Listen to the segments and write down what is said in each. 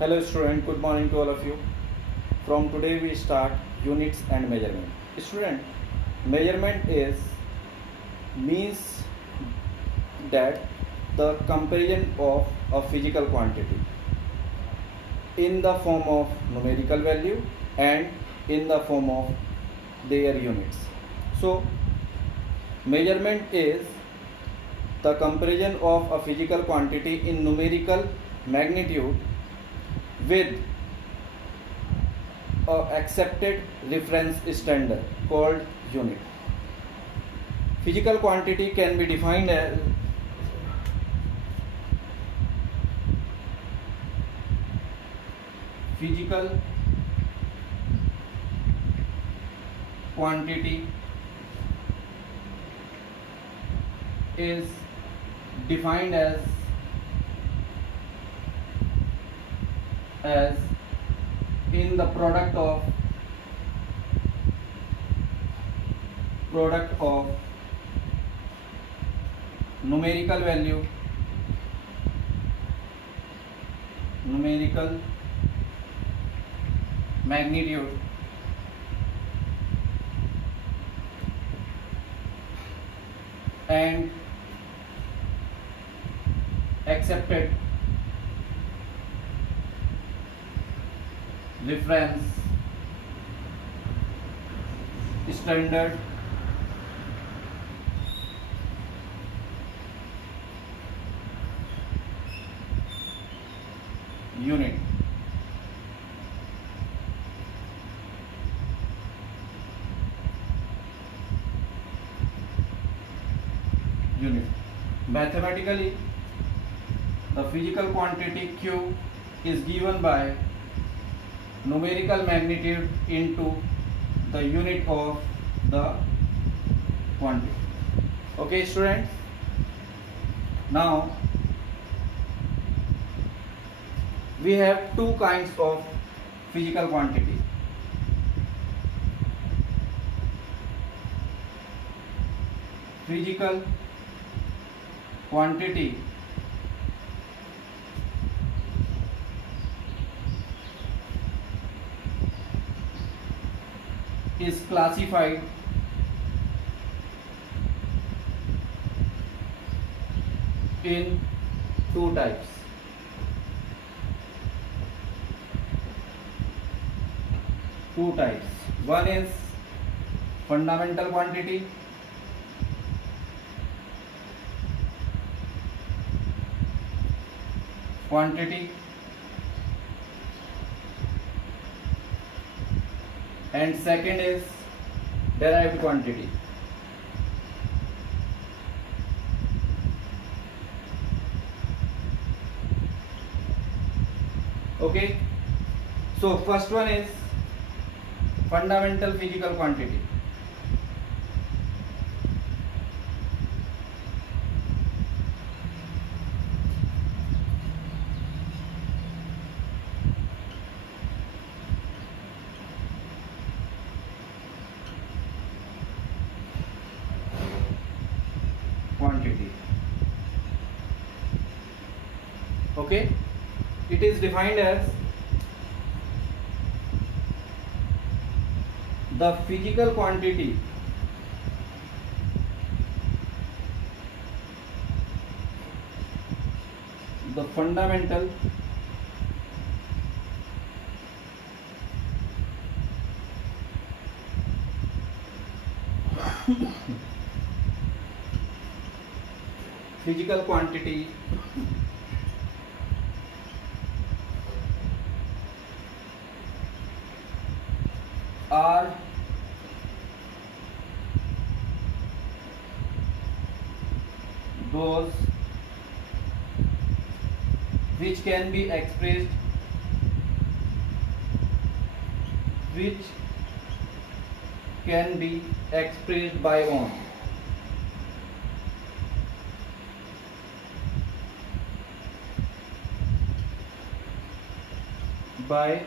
Hello student, good morning to all of you. From today we start units and measurement. Student, measurement is means that the comparison of a physical quantity in the form of numerical value and in the form of their units. So measurement is the comparison of a physical quantity in numerical magnitude with a accepted reference standard called unit. Physical quantity can be defined as physical quantity is defined as in the product of numerical value, numerical magnitude and accepted reference standard unit. Mathematically, the physical quantity Q is given by numerical magnitude into the unit of the quantity. Okay, students. Now we have two kinds of physical quantity. Physical quantity is classified in two types. One is fundamental quantity and second is derived quantity. Okay, so first one is fundamental physical quantity. Okay, it is defined as the physical quantity the fundamental physical quantity are those which can be expressed by one by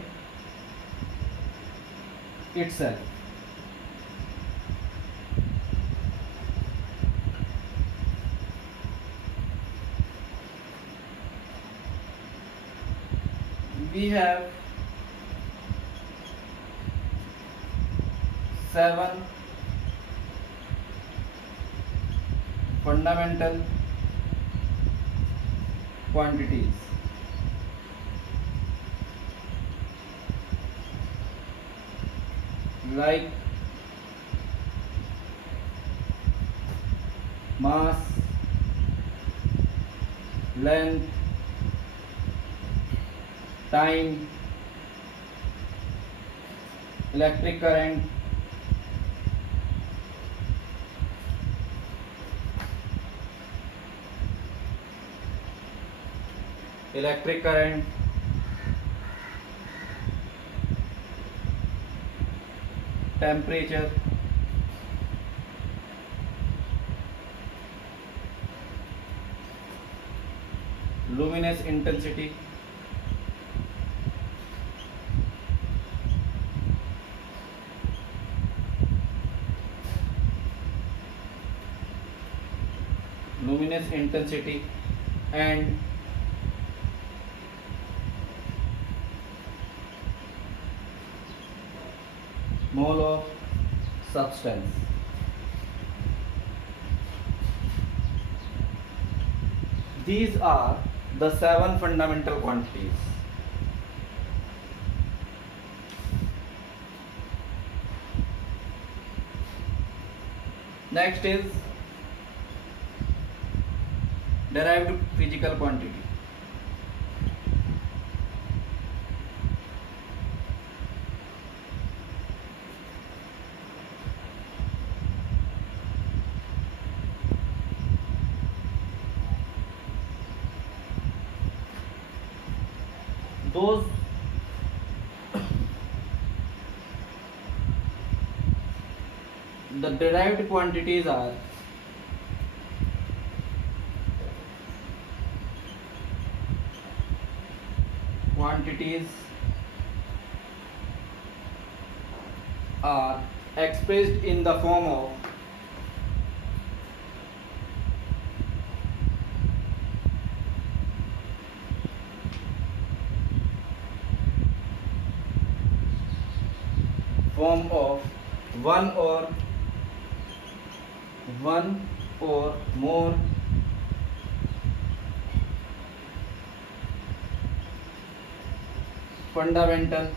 itself. we have 7 fundamental quantities. Like mass, length, time, electric current, temperature, luminous intensity, and mole of substance. These are the 7 fundamental quantities. Next is derived physical quantity. Those the derived quantities are expressed in the form of one or more fundamental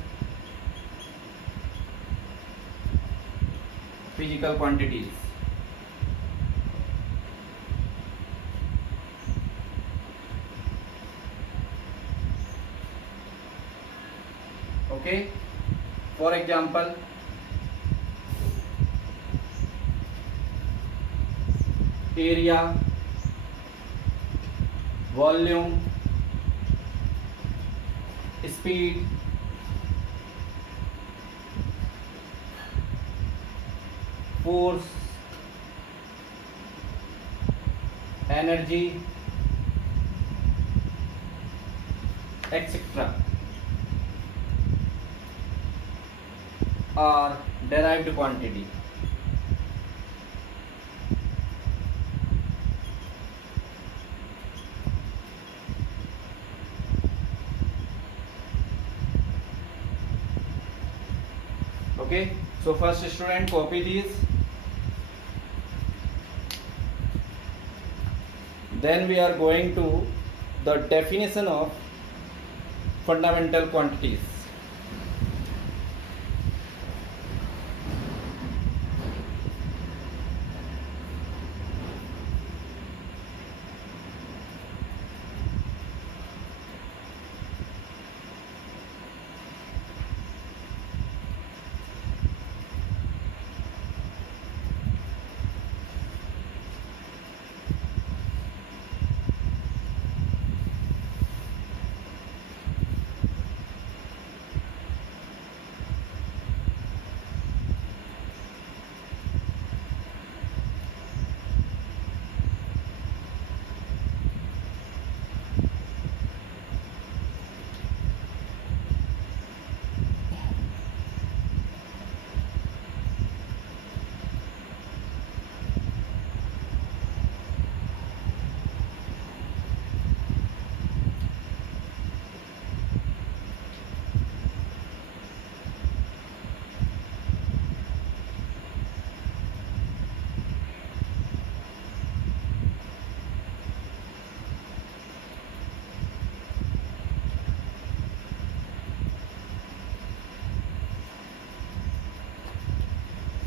physical quantities. Okay, for example, area, volume, speed, force, energy, etc. are derived quantity. Okay, so first student, copy these. Then we are going to the definition of fundamental quantities.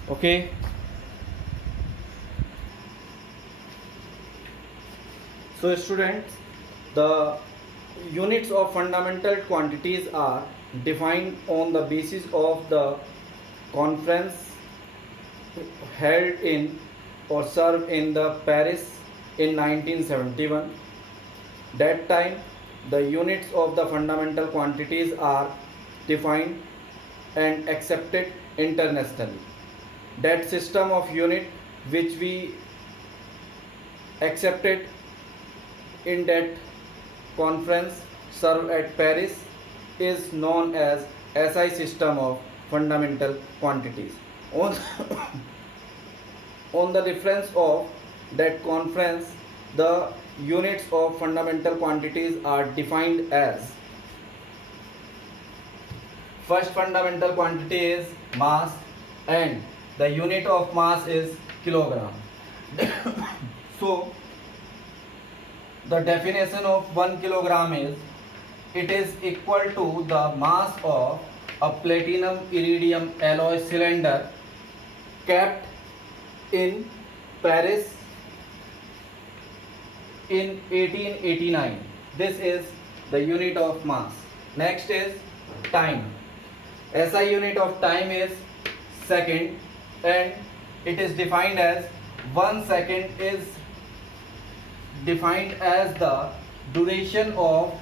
Okay. So students, the units of fundamental quantities are defined on the basis of the conference held in or served in the Paris in 1971. That time the units of the fundamental quantities are defined and accepted internationally. That system of unit which we accepted in that conference served at Paris is known as SI system of fundamental quantities. On, on the reference of that conference, the units of fundamental quantities are defined as: first fundamental quantity is mass, and the unit of mass is kilogram. So the definition of 1 kilogram is: it is equal to the mass of a platinum iridium alloy cylinder kept in Paris in 1889. This is the unit of mass. Next is time. SI unit of time is second, and it is defined as 1 second is defined as the duration of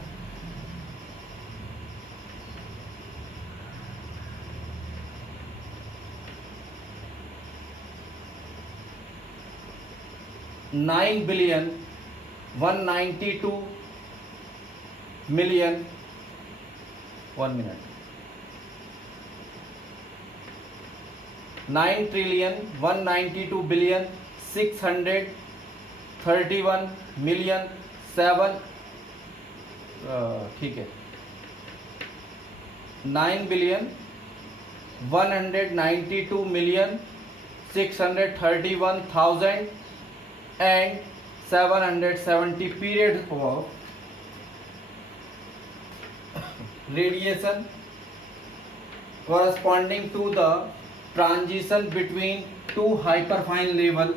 nine billion 192 million 1 minute 9 trillion 192 billion 631 million 7 ठीक है 9 billion 192 million 631,000 and 770 period of radiation corresponding to the transition between two hyperfine level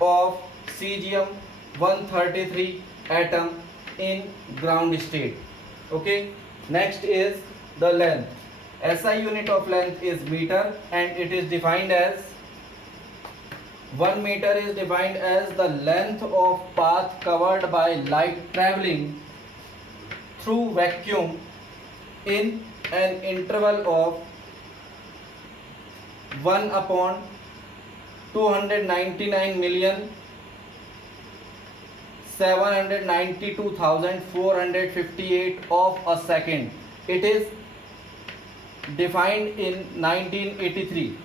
of cesium 133 atom in ground state. Okay, next is the length. SI unit of length is meter, and it is defined as 1 meter is defined as the length of path covered by light traveling through vacuum in an interval of 1 upon 299,792,458 of a second. It is defined in 1983.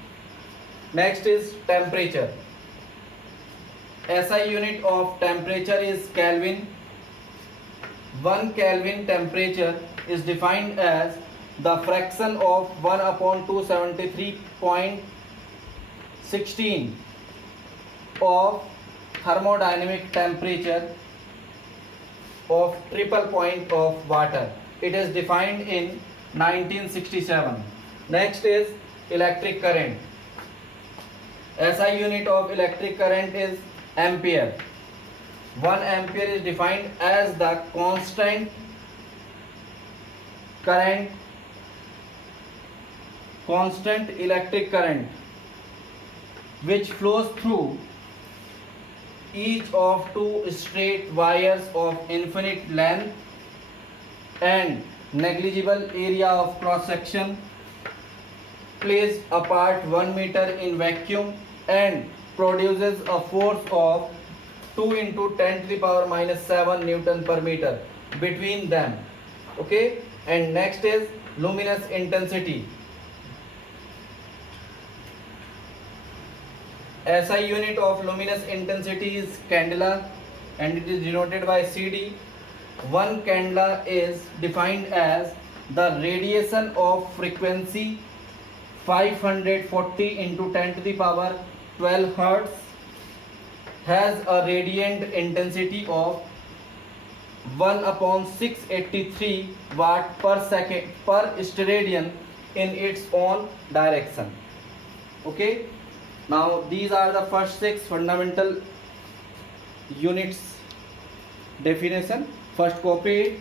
Next is temperature. SI unit of temperature is Kelvin. 1 Kelvin temperature is defined as the fraction of 1 upon 273.16 of thermodynamic temperature of triple point of water. It is defined in 1967. Next is electric current. SI unit of electric current is ampere. 1 ampere is defined as the constant electric current which flows through each of two straight wires of infinite length and negligible area of cross section, placed apart 1 meter in vacuum, and produces a force of 2 into 10 to the power minus 7 Newton per meter between them. Okay, and next is luminous intensity. SI unit of luminous intensity is candela, and it is denoted by CD. 1 candela is defined as the radiation of frequency 540 into 10 to the power 12 hertz, has a radiant intensity of 1 upon 683 watt per second per steradian in its own direction. Okay, now these are the first 6 fundamental units definition. First copy it.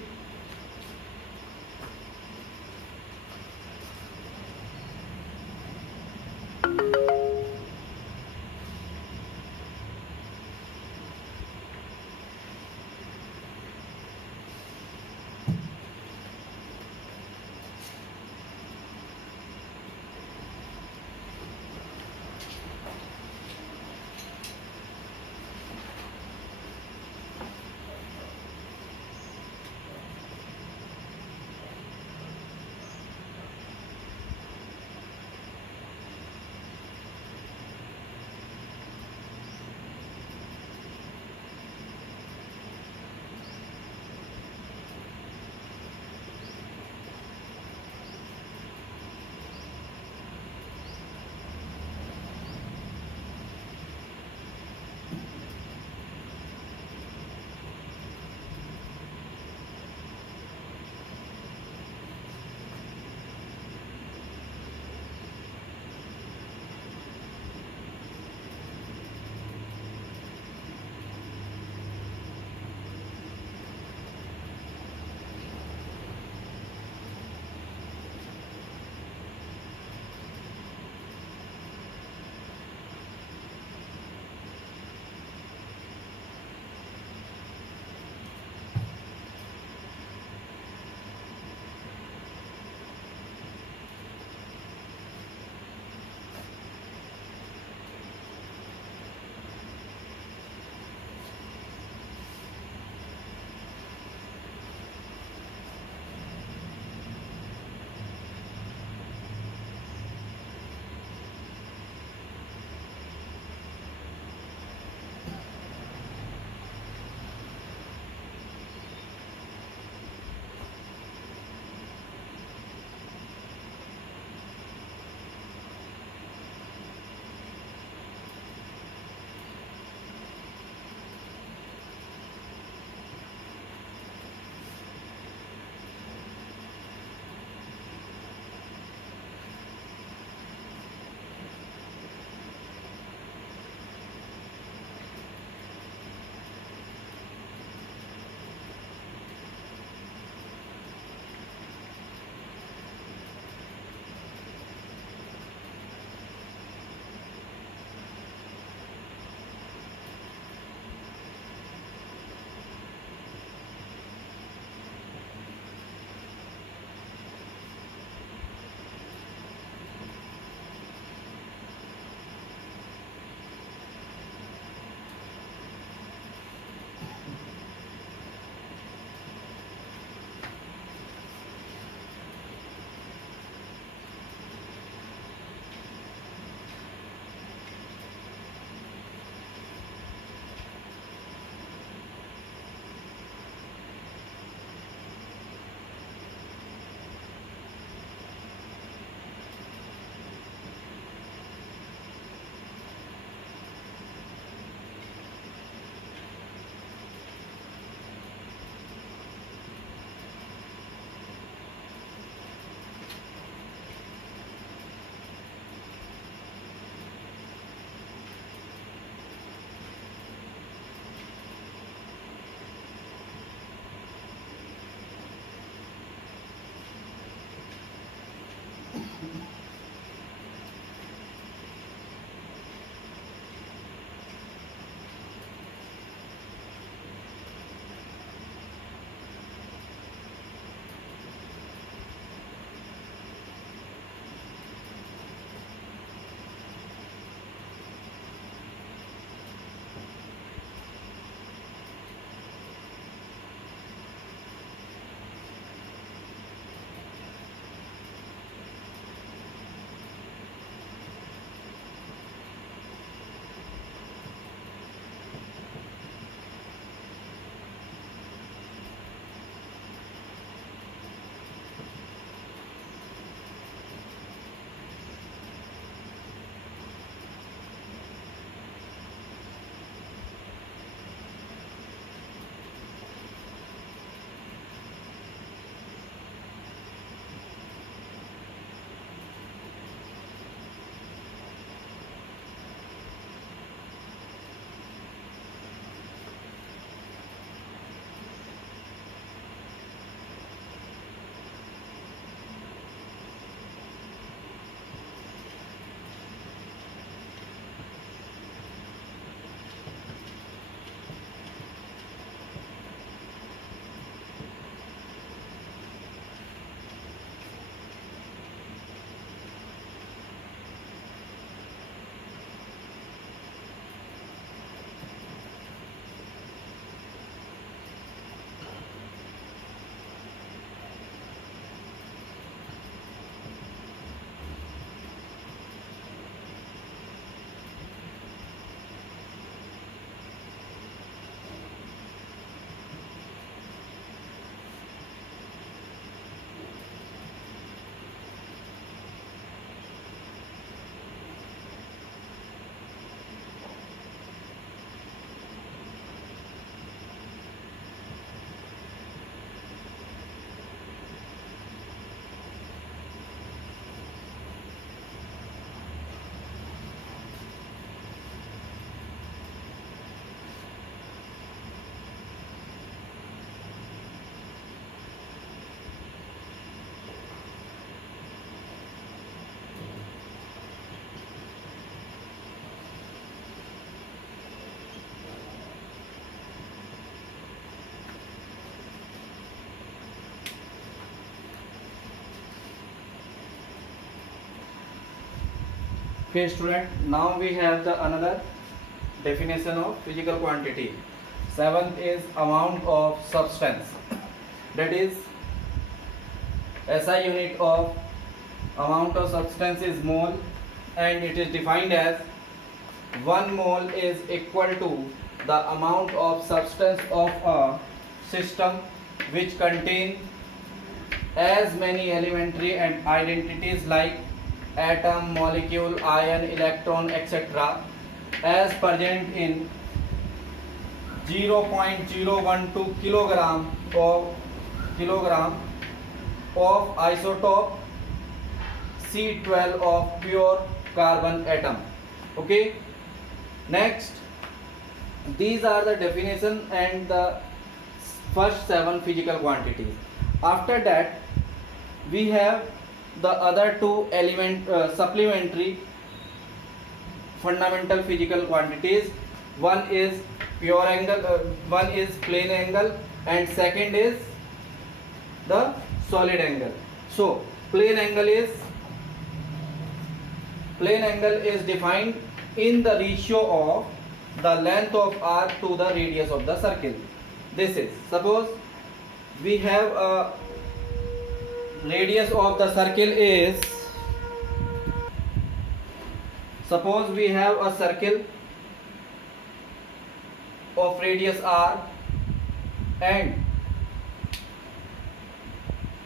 Okay, student. Now we have the another definition of physical quantity. Seventh is amount of substance. That is SI unit of amount of substance is mole, and it is defined as 1 mole is equal to the amount of substance of a system which contain as many elementary and identities like atom, molecule, ion, electron, etc. as present in 0.012 kilogram of isotope C12 of pure carbon atom. Okay, next, these are the definition and the first 7 physical quantities. After that we have the other 2 supplementary fundamental physical quantities. One is pure angle, one is plane angle, and second is the solid angle. So plane angle is defined in the ratio of the length of arc to the radius of the circle. This is, suppose we have a radius of the circle is, suppose we have a circle of radius r and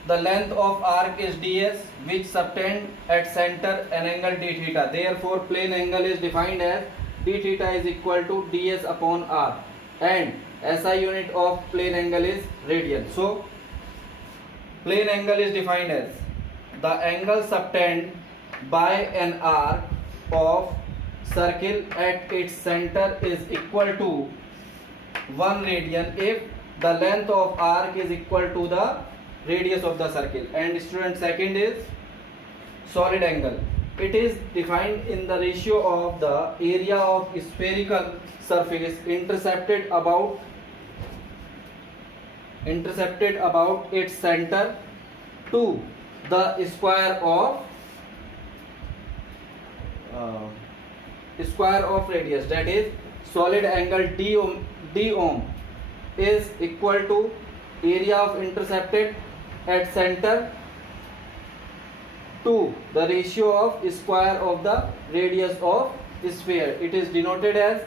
the length of arc is ds, which subtend at center an angle d theta. Therefore plane angle is defined as d theta is equal to ds upon r, and SI unit of plane angle is radian. So plane angle is defined as the angle subtend by an arc of circle at its center is equal to 1 radian if the length of arc is equal to the radius of the circle. And student, second is solid angle. It is defined in the ratio of the area of spherical surface intercepted about its center to the square of radius. That is, solid angle d ohm is equal to area of intercepted at center to the ratio of square of the radius of sphere. It is denoted as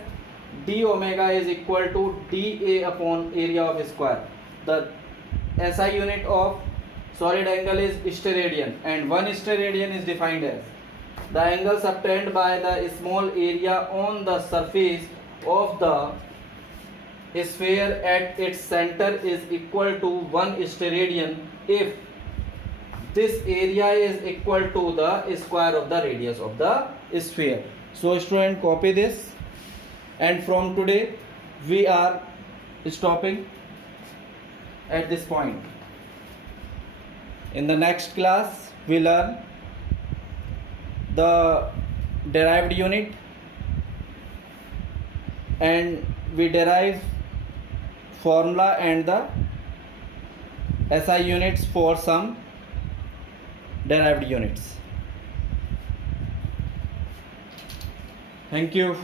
d omega is equal to dA upon area of square. The SI unit of solid angle is steradian, and 1 steradian is defined as the angle subtended by the small area on the surface of the sphere at its center is equal to 1 steradian if this area is equal to the square of the radius of the sphere. So student, copy this, and from today we are stopping at this point. In the next class we learn the derived unit, and we derive formula and the SI units for some derived units. Thank you.